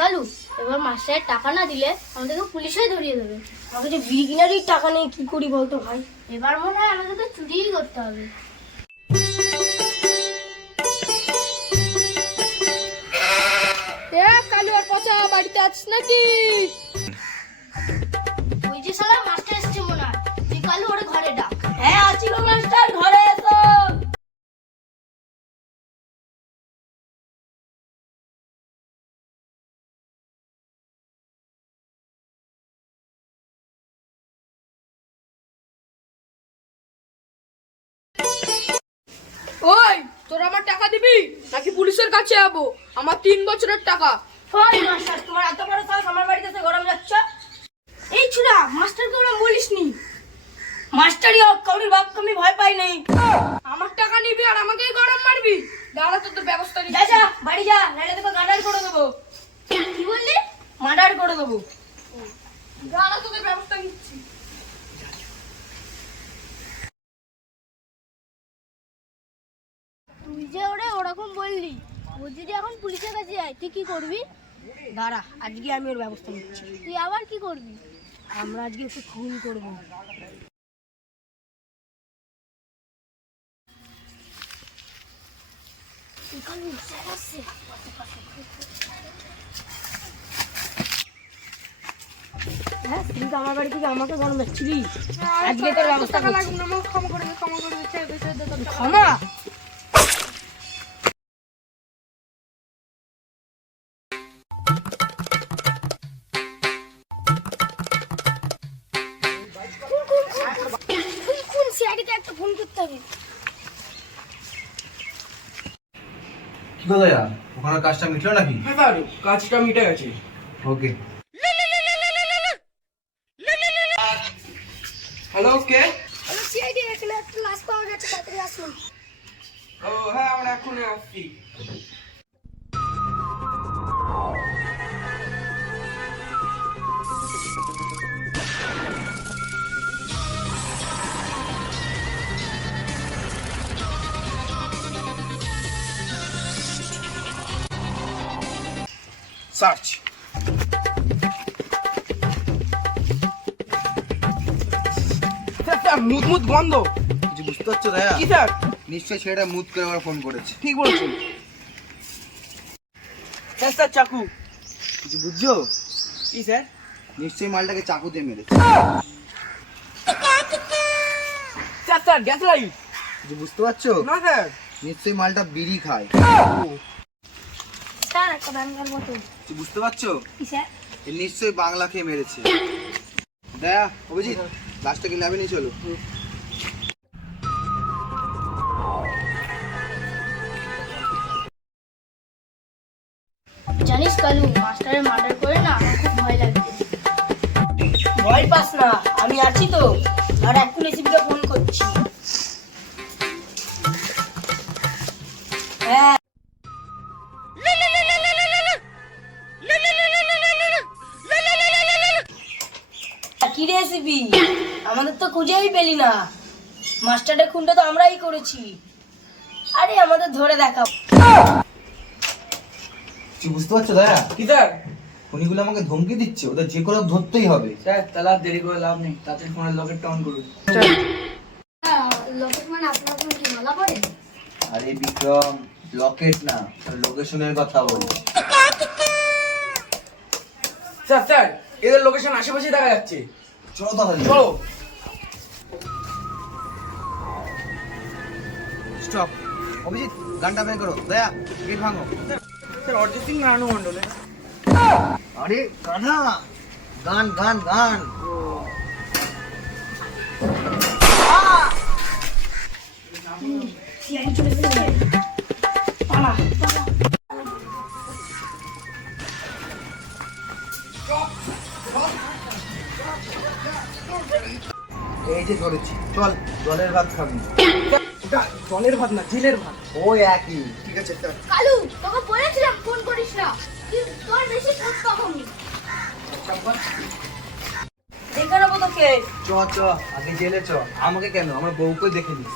কালু, এবার মাস্টারের টাকা না দিলে আমাদেরকে পুলিশে ধরিয়ে দেবে। আমাকে যে বিড়ি কিনারই টাকা নেই, কি করি বলতো ভাই? এবার মনে হয় আমাদেরকে চুরিই করতে হবে। কালু আর পচা বাড়িতে আছিস নাকি? ওই যে শালা মাস্টার এসেছে মনে হয়, তুই কালু ওরে ঘরে ডাক। হ্যাঁ আছি গো মাস্টার, ঘরে এসো। ওই তোর আমার টাকা দিবি নাকি পুলিশের কাছে যাবো? আমার 3 বছরের টাকা। ওই মাস্টার, তোমার এত বড় সাহস আমার বাড়িতে এসে গরম যাচ্ছ? এই ছুড়া, মাস্টারকে ওরা বলিসনি। মাস্টারই হোক, কাউরির বাপকে আমি ভয় পাই নাই। আমার টাকা নিবি আর আমাকেই গরম মারবি? দাঁড়া, তোর ব্যবস্থা নিচ্ছি। যা যা, বাড়ি যা, নাইলে তোকে মার্ডার করে দেবো। কি বললি? মার্ডার করে দেবো। দাঁড়া, তোদের ব্যবস্থা নিচ্ছি। তুই যে ওরে ওরকম বললি, ও যদি এখন পুলিশের কাছে যায় তুই কি করবি? দাঁড়া, আজকে আমি ওর ব্যবস্থা নিচ্ছি। তুই আবার কি করবি? আমরা আজকে একটু খুন করবো। হ্যাঁ, তুই তো আমার বাড়ি থেকে আমাকে গরম যাচ্ছিলি। আজকে তোর ব্যবস্থা করছি। ক্ষমা? কোন সিআইডিতে একটা ফোন করতে হবে। কি গো দয়া, ওখানে কাজটা মিটলো নাকি? হ্যাঁ স্যার, কাজটা মিটে গেছে। ওকে। হ্যালো, কে? হ্যালো সিআইডি, এখানে একটা লাশ পাওয়া গেছে, তাড়াতাড়ি আসুন। ও হ্যাঁ, আমরা এখনই আসছি। সার্চ। মুদ মুদ গন্ধ। কিছু বুঝতে পারছো দয়া? কি স্যার? নিশ্চয়ই ছেলেটা মুদ করে আমার ফোন করেছে। ঠিক বলছেন স্যার। স্যার চাকু। কিছু বুঝছো? কি স্যার? নিশ্চয়ই মালটাকে চাকু দিয়ে মেরেছে। Sir sir, gas light. কিছু বুঝতে পারছো? না স্যার। নিশ্চয়ই মালটা বিড়ি খায়। স্যার একটা ব্যাঙ্গার মতো। কিছু বুঝতে পারছো? কি স্যার? এ নিশ্চয়ই বাংলা খেয়ে মেরেছে। দয়া, অভিজিৎ, লাশটাকে ল্যাবে নিয়ে চলো। জানিস কালু, মাস্টারের মার্ডার করে না আমার খুব ভয় লাগছে। ভয় পাস না, আমি আছি তো। আর এখন এসিবিকে ফোন করছি। হ্যাঁ, কি রে এসিবি? আমাদের তো খুঁজেই পেলি না। মাস্টারের খুনটা তো আমরাই করেছি। আরে আমাদের ধরে দেখাও। কিছু বুঝতে পারছো দয়া? কি স্যার? খুনিগুলো আমাকে ধমকি দিচ্ছে, ওদের যে কোনো ধরতেই হবে। স্যার, তাহলে আর দেরি করে লাভ নেই, তাড়াতাড়ি ফোনের লকেটটা অন করুন। লকেট মানে আপনার কি মালা পড়ে? আরে বিক্রম, লকেট না, লোকেশনের কথা বলি। স্যার স্যার, এদের লোকেশন আশেপাশে দেখা যাচ্ছে। চলো তাহলে। চলো। স্টপ। অভিজিৎ, গানটা বের করো। দয়া, গেট ভাঙো। স্যার, অরিজিৎ সিং না রানু মন্ডলে? আরে গানা, গান গান গান। সিআইডি চলে এসেছে। পালা। এই যে ধরেছি, চল জলের ভাত খাবি। ওটা জলের ভাত না, জেলের ভাত। ওই একই। ঠিক আছে চল। কালু, তোকে বলেছিলাম ফোন করিস না, তুই তোর বেশি ফোন কখনই। দেখে নেবো তোকে। চ চ, আগে জেলে চ। আমাকে কেন, আমার বউকে দেখে নিস।